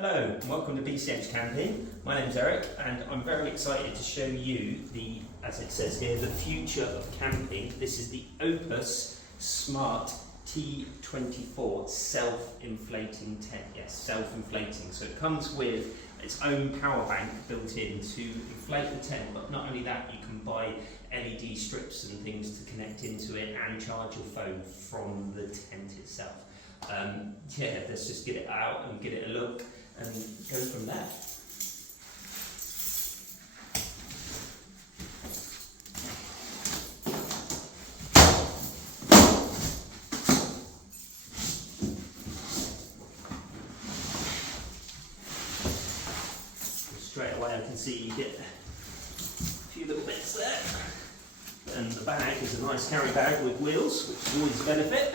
Hello and welcome to BCH Camping. My name's Eric and I'm very excited to show you the, as it says here, the future of camping. This is the Opus Smart T24 Self-inflating tent. Yes, self-inflating. So it comes with its own power bank built in to inflate the tent, but not only that, you can buy LED strips and things to connect into it and charge your phone from the tent itself. Yeah, let's just get it out and get it a look and go from there. Straight away I can see you get a few little bits there. And the bag is a nice carry bag with wheels, which is always a benefit.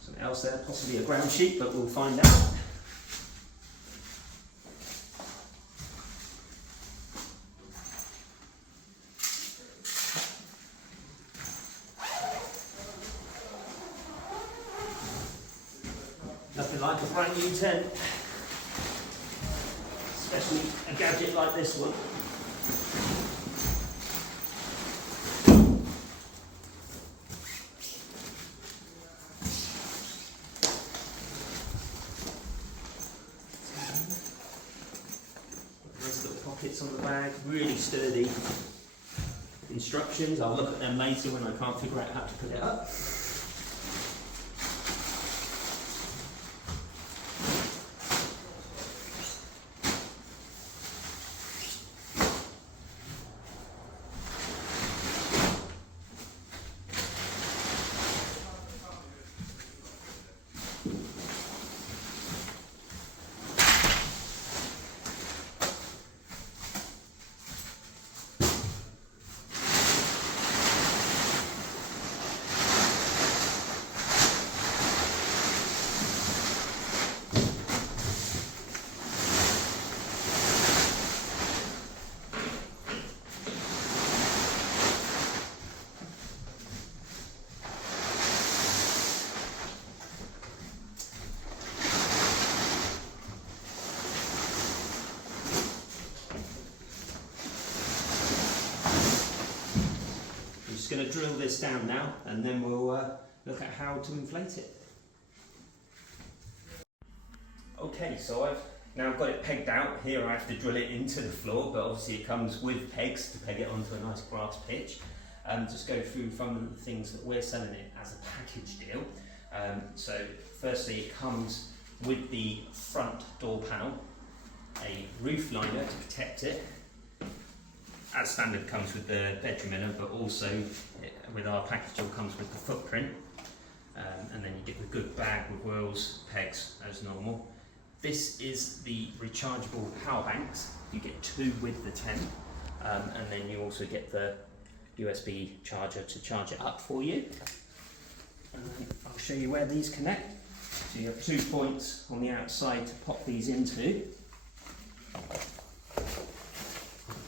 Something else there, possibly a ground sheet, but we'll find out. Nothing like a brand new tent, especially a gadget like this one. Nice little pockets on the bag, really sturdy instructions. I'll look at them later when I can't figure out how to put it up. Going to drill this down now and then we'll look at how to inflate it. Okay, so I've now got it pegged out. Here I have to drill it into the floor, but obviously it comes with pegs to peg it onto a nice grass pitch. Just go through some of the things that we're selling it as a package deal. So firstly, it comes with the front door panel, a roof liner to protect it. As standard comes with the bedroom inner, but also with our package all comes with the footprint, and then you get the good bag with wheels, pegs as normal. This is the rechargeable power banks. You get two with the tent, and then you also get the USB charger to charge it up for you. And then I'll show you where these connect. So you have 2 points on the outside to pop these into.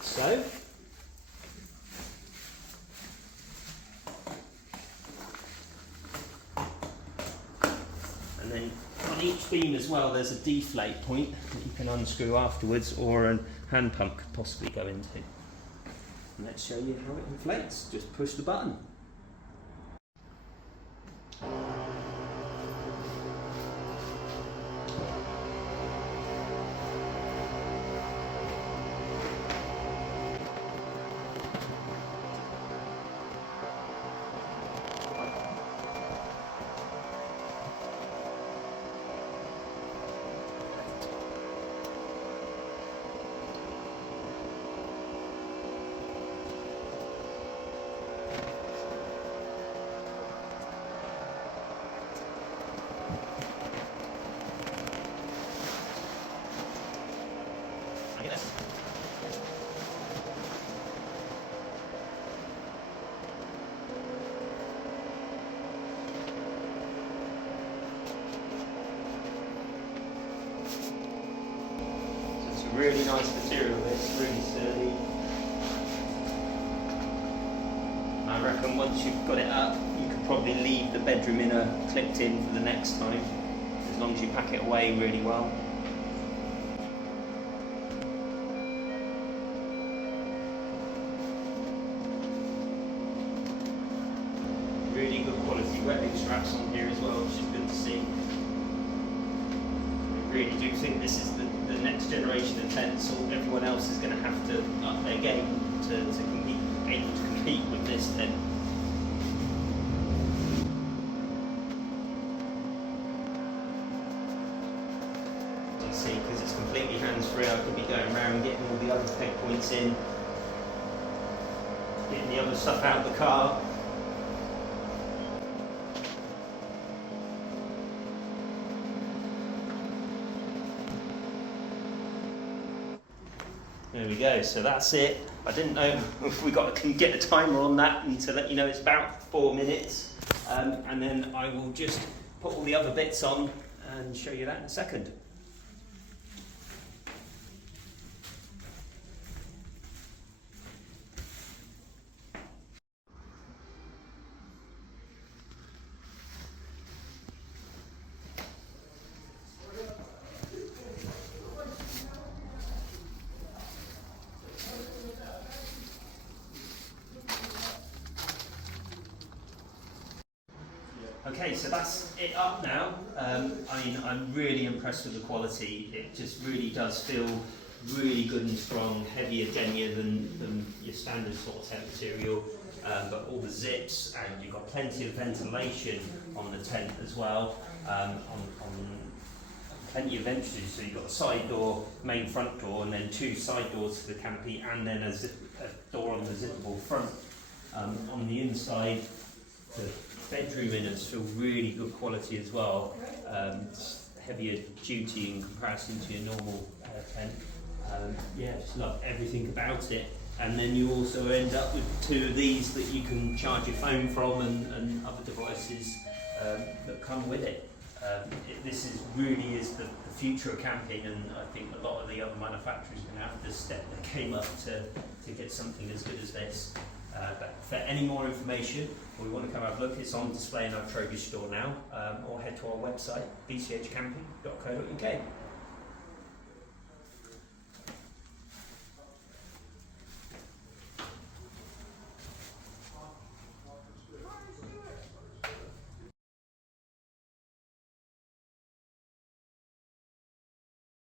So. And then on each beam as well, there's a deflate point that you can unscrew afterwards, or a hand pump could possibly go into. And let's show you how it inflates. Just push the button. Really nice material, it's really sturdy. I reckon once you've got it up, you can probably leave the bedroom inner clipped in for the next time, as long as you pack it away really well. Really good quality webbing straps on here as well, which is good to see. I really do think this is the next generation of tents, so everyone else is going to have to up their game to compete with this tent. As you see, because it's completely hands-free, I could be going around getting all the other peg points in, getting the other stuff out of the car. There we go, so that's it. I didn't know if we can get a timer on that, and to let you know it's about 4 minutes. And then I will just put all the other bits on and show you that in a second. Okay, so that's it up now. I mean, I'm really impressed with the quality. It just really does feel really good and strong, heavier, dennier than your standard sort of tent material. But all the zips, and you've got plenty of ventilation on the tent as well. On plenty of entrances, so you've got a side door, main front door, and then 2 side doors to the canopy, and then a door on the zippable front. On the inside, the bedroom inners feel really good quality as well. It's heavier duty in comparison to your normal tent. Yeah, just love everything about it. And then you also end up with 2 of these that you can charge your phone from, and other devices that come with it. This really is the future of camping, and I think a lot of the other manufacturers are going to have to step their game up to get something as good as this. But for any more information, or you want to come have a look, it's on display in our Trowbridge store now, or head to our website, bchcamping.co.uk.